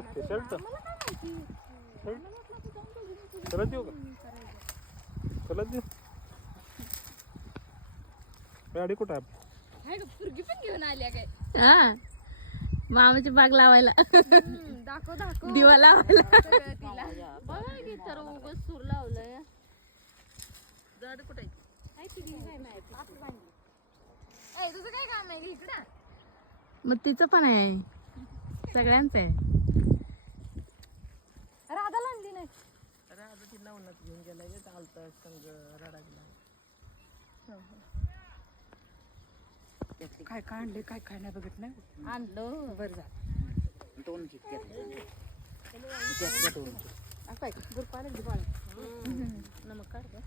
असते शर्ट चला देऊ का चला देऊ गाडी कुठं आहे पुरगी पण घेऊन आल्या काय हा मामाची बाग लावायला दाखव दाखव दिवा लावायला तिला बघा की तर उगाच सूर लावलंय झाड कुठे आहे काय माहिती तुझं काय काम आहे इकडं मग तिचं पण आहे सगळ्यांचं आहे राधाला आणली नाही राधा ती लावूनच घेऊन गेलाय चालतं संग रडायला काय काय आणले काय काय नाही बघत नाही आणलं बरं जा दोन काय गुरपाला घे बाळा नमक काढ गं.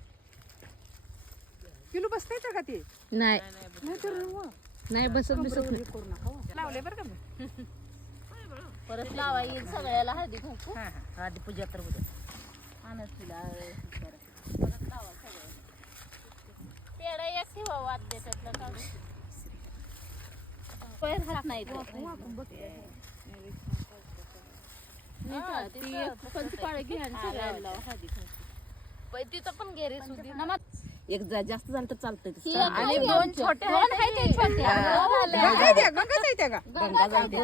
किलो बसता येतं का ते नाही नाही तर नाही बसत बिसत नाही. करू नका हो. लावले बरं का मी परत लावा येईल सगळ्याला हळदी कुंकू हा हा आधी पूजा तर उद्या आणत तिला परत लावा सगळ्या पेढा एक ठेवा वाद त्यातलं काढून पैर हात नाही पंचपाळ घे आणि सगळ्याला लावा हळदी कुंकू तिथं पण गेरे सुधी एक जास्त झालं तर चालतंय आणि दोन छोटे गंगा द्या गंगा जायत्या का गंगा जायते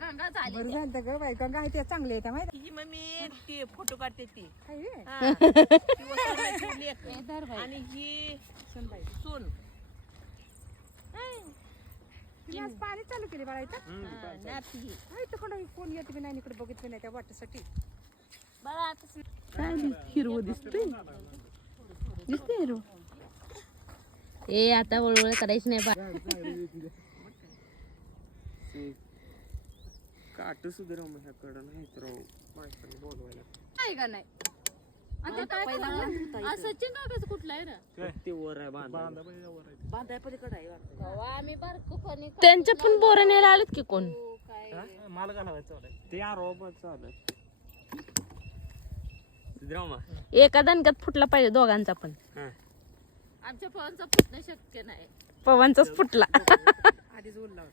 गंगा झाली बरं झालं ग बाई गंगा आहे त्या चांगले आहे त्या माहिती ही मम्मी ती फोटो काढते ती आहे रे? हा. ती वसुलीची लेक. आणि ही सुनबाई सून तिने आज पाणी चालू केले बाळा इथं नाती हा, इथं कोण येते बी नाही इकडे बघितलं नाही त्या वाटेसाठी बरं आता काय हिरवं दिसतंय दिसते हिरव ए आता वळवळ करायची नाही बा काट सुद्धा माझ्याकडं नाही तर माणसाने बोलवायला आहे का नाही आता काय करणार? सचिन काकाच कुठला आहे ना ते वर आहे बांधा पाहिजे वर आहे. बांधाय पलीकडे आहे वाटतं. आम्ही बारकोपणी त्यांच्या पण बोरं न्यायला आलेत की कोण काय हा? मला घालावायचं ते आरोप चालू एका दणक्यात फुटला पाहिजे दोघांचा पण आमच्या पवांचा फुटणं शक्य नाही पवनचाच फुटला आधीच उरला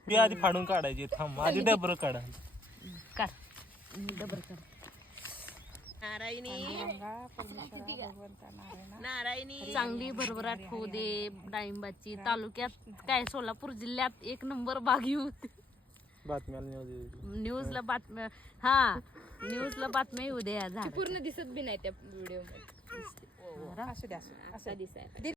ती आधी फाडून काढायची थांब आधी डबर काढा नारायणी चांगली भरभराट होऊ दे डाळिंबाची तालुक्यात काय सोलापूर जिल्ह्यात एक नंबर बाग येऊ बातम्याला न्यूजला बातम्या हा न्यूजला बातम्या येऊ दे या झाड पूर्ण दिसत बी नाही त्या व्हिडिओ मध्ये असू द्या असू असा दिसायला